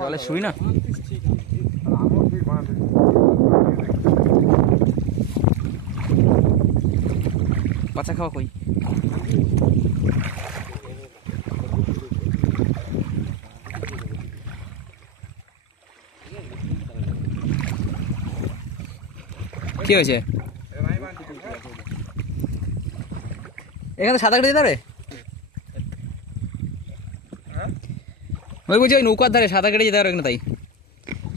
জলে শুই না? বাচ্চা খাওয়া কই? কি হয়েছে? এখানে সাঁতার কেটে যেতে পারে ওই বলছি ওই নৌকার ধারে সাঁতার কেটে যেতে পারে এখানে তাই।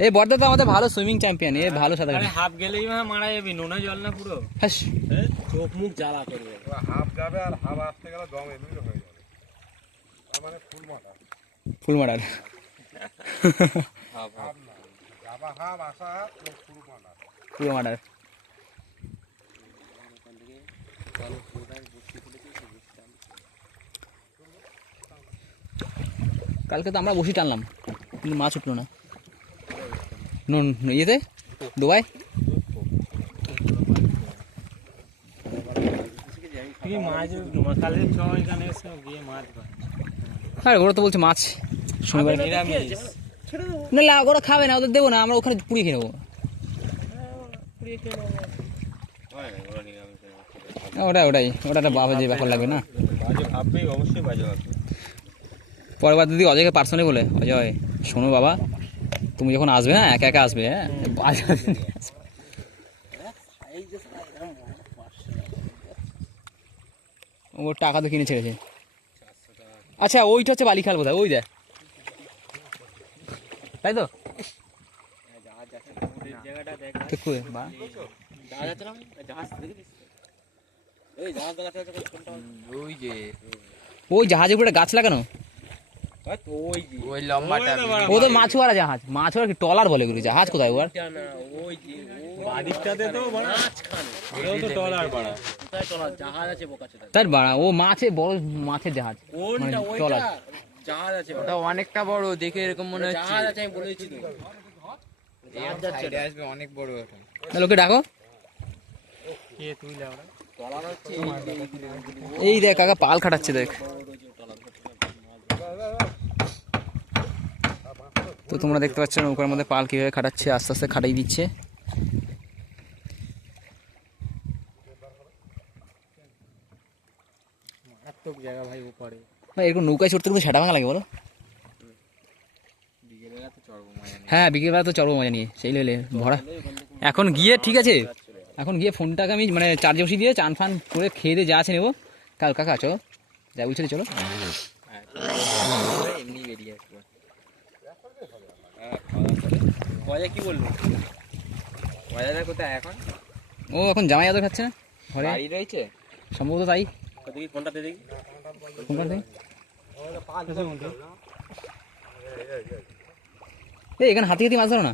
এই বর্দা তো আমাদের ভালো সুইমিং চ্যাম্পিয়ন এ ভালো সাঁতার কাটে হাফ গেলেই মারা যাবি নোনা জল না পুরো। হাস। চোখ মুখ জ্বালা করবে। হাফ যাবে আর হাফ আসতে গেলে দম এমনি হয়ে যাবে। তার মানে ফুল মাথা ফুল মারার যাবা হাফ আসা হাফ লোক ফুল মাথা পুরো মারার কালকে তো আমরা বসি টানলাম। কিন্তু মাছ উঠল না। নুন ইয়েতে দুবাই হ্যাঁ ওরা তো বলছে মাছ। শনিবার। নিরামিষ না না ওরা খাবে না ওদের দেবো না আমরা ওখানে পুড়িয়ে খেয়ে নেব। ওটাই ওটাই ওটা একটা বাবা যে ব্যাপার লাগবে না। অবশ্যই বাজে ভাববে পরের বার যদি অজয়কে পার্সোনালি বলে অজয় শোনো বাবা তুমি যখন আসবে হ্যাঁ একা একা আসবে হ্যাঁ? বাজে বাজে নিয়ে আসবে। ও টাকা তো কিনে ছেড়েছে। আচ্ছা ওইটা হচ্ছে বালিখাল বোধ ওই দেখ। তাই তো? ওই জাহাজ উপরে গাছ লাগানো ওই যে ওই লম্বাটা ও তো মাছুয়ারা জাহাজ মাছুয়ারা কি টলার বলে গুলি জাহাজ কোথায় ওর আছে তার বাড়া ও মাছে বড় মাছের জাহাজ। কোনটা? মানে ওইটা? টলার। জাহাজ আছে ওটা অনেকটা বড় দেখে এরকম মনে হচ্ছে। জাহাজ আছে আমি বলেছি তো। আসবে অনেক বড় ওটা লোকে ডাকো। কে তুই লাউড়া এই দেখ কাকা পাল খাটাচ্ছে দেখ। তো তোমরা দেখতে পাচ্ছ নৌকার মধ্যে পাল কীভাবে খাটাচ্ছে আস্তে আস্তে খাটাই দিচ্ছে। মারাত্মক জায়গা ভাই উপরে। ভাই এরকম নৌকায় চড়তে কিন্তু সেটা ভাঙা লাগে বলো? হ্যাঁ বিকেলবেলা তো চড়বো মজা নিয়ে সেই লেলে ভরা। এখন গিয়ে ঠিক আছে এখন গিয়ে ফোনটাকে আমি মানে চার্জে বসিয়ে দিয়ে চান ফান করে খেয়ে দিয়ে যা আছে নেব। কাল কাকা চলো যা বলছো চলো। মজা কি মজাটা কোথায় এখন? ও এখন জামাই আদর খাচ্ছে না? ঘরে? বাড়ি রয়েছে? সম্ভবত তাই। দেখি দেখি কোনটা? এই এখানে হাতি হাতি মাছ ধরো না।